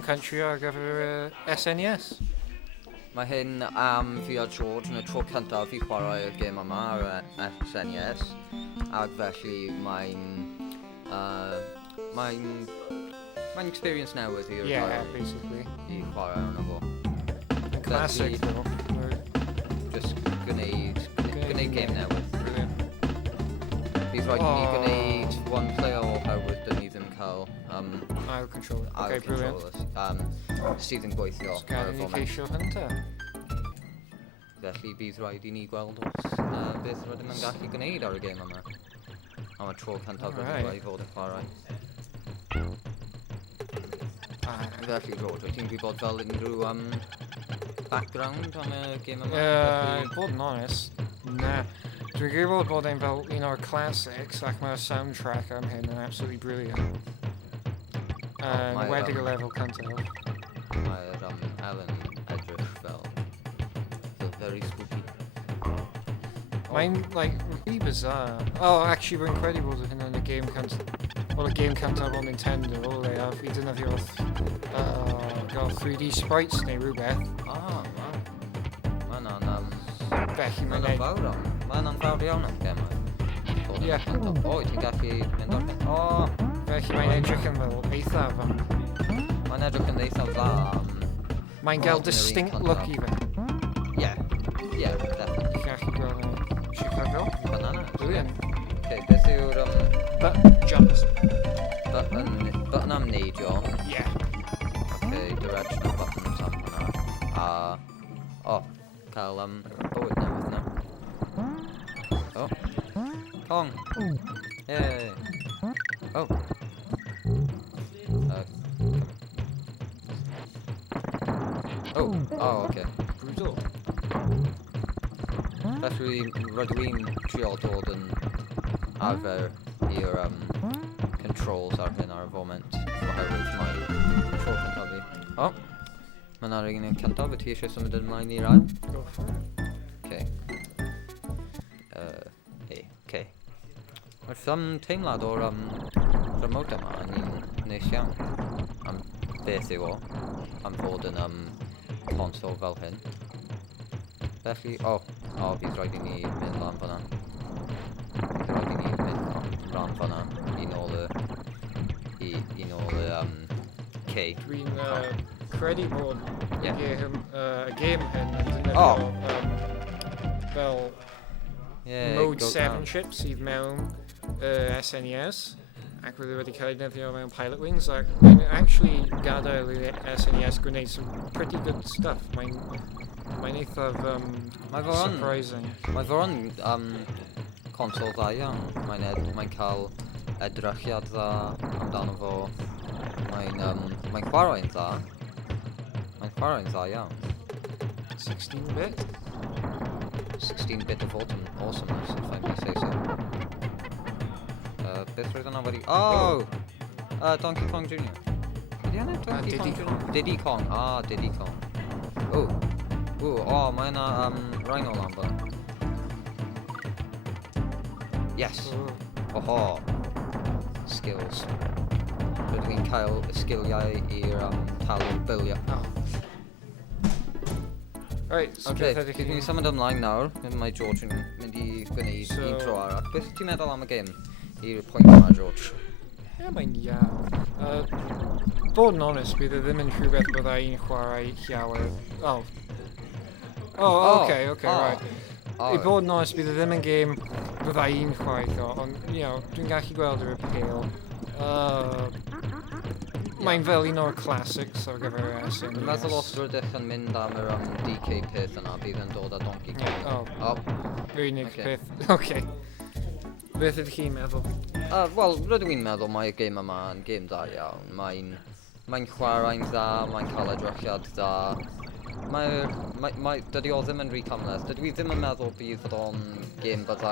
Crown Country ar gyfer SNES. Mae hyn am fi a George yn y tro cyntaf fi chwarae y gêm yma ar SNES, ac felly mae'n experience newydd i'r Basically. I chwarae yna fo. Classic though. Just gwneud gêm newydd. Brilliant. Bydd rhaid I ni gwneud one player oherwydd dyn ni ddim cael Aisle controller. Okay, controllers sydd yn gweithio ar y foment. Ceisio hynta. Felly bydd rhaid I ni gweld os beth rydym yn gallu gwneud ar y gêm yma. Am y tro cyntaf rydym yn rhaid fod yn chwarae. Felly, George, wyt ti'n gwybod fel unrhyw background am y gêm yma? Bod yn honest, na. Dwi'n gwybod bod e'n fel un o'r classics ac mae'r soundtrack am hyn yn absolutely brilliant. Wedig y lefel cyntaf. Mae'r Ellen edrych fel very spooky. Mae'n, really bizarre. Oh, actually, rwy'n credu bod hyn yn y game cyntaf. Wel, y game cyntaf o Nintendo, o leiaf, I defnyddio gael 3D sprites neu rhywbeth. Mae'n Felly mae'n fawr iawn am gemau. Ie. O, ti'n gallu mynd o'r hyn? Felly mae'n edrych yn fel eithaf am... Mae'n edrych yn eithaf dda am... Mae'n gael distinct look I fe. Ie, definitely. Chi'n gallu gweld yn Chicago? Banana. Brilliant. Okay, beth yw'r... Button jumps. Button am neidio. Ie. Okay, directional buttons am hwnna. Cael bywyd newydd na. Kong! Yay! Okay. Brutal. Felly, rydw i'n trio dod yn arfer i'r controls ar hyn ar y foment oherwydd mae tro cyntaf fi. Mae na'r un cyntaf, wyt ti eisiau symud ymlaen i'r ail? Go for it. Okay. Wrth teimlad o'r remote yma yn un neis iawn am beth yw o, am fod yn console fel hyn. Felly, bydd rhaid I ni mynd lan fan'na. Bydd rhaid I ni mynd lan fan'na I nôl y C. Dwi'n credu bod y game hyn yn Oh. defnyddio fel Mode 7 chips sydd mewn SNES ac roedd wedi cael ei defnyddio mewn Pilot Wings ac mae'n actually gadael I SNES gwneud some pretty good stuff. Mae'n eithaf surprising. Mae fo'n console dda iawn. Mae'n cael edrychiad dda amdano fo. Mae'n chwarae'n dda. Mae'n chwarae'n dda iawn. 16-bit? 16-bit of awesomeness, if I may say so. Beth roedd yna wedi... Donkey Kong Jr. Ydy hynny? Diddy Kong. Diddy Kong. Diddy Kong. Mae yna Rhino Lamba. Yes. Skills. Rydw i'n cael y sgiliau i'r talu bilio. Right, Gyd ni'n symud ymlaen nawr. Mae George yn mynd I gwneud intro arall. Beth ti'n meddwl am y gêm? I'r pwynt yma, George? Mae'n iawn. Bod yn honest, bydd e ddim yn rhywbeth bydda i'n chwarae llawer. Right. I bod yn honest, bydd e ddim yn gêm bydda i'n chwarae ond, dwi'n gallu gweld yr appeal. Mae'n fel un o'r classics ar gyfer SNES. Dwi'n meddwl os rydych yn mynd am yr DK peth yna, bydd yn dod â Donkey Kong. Yr unig peth. Beth ydych chi'n meddwl? Wel, rydw i'n meddwl mae'r gêm yma yn gêm da iawn. Mae'n chwarae'n dda, mae'n cael edrychiad dda. Dydy o ddim yn rhy cymhleth. Dydw I ddim yn meddwl bydd o'n gêm bydda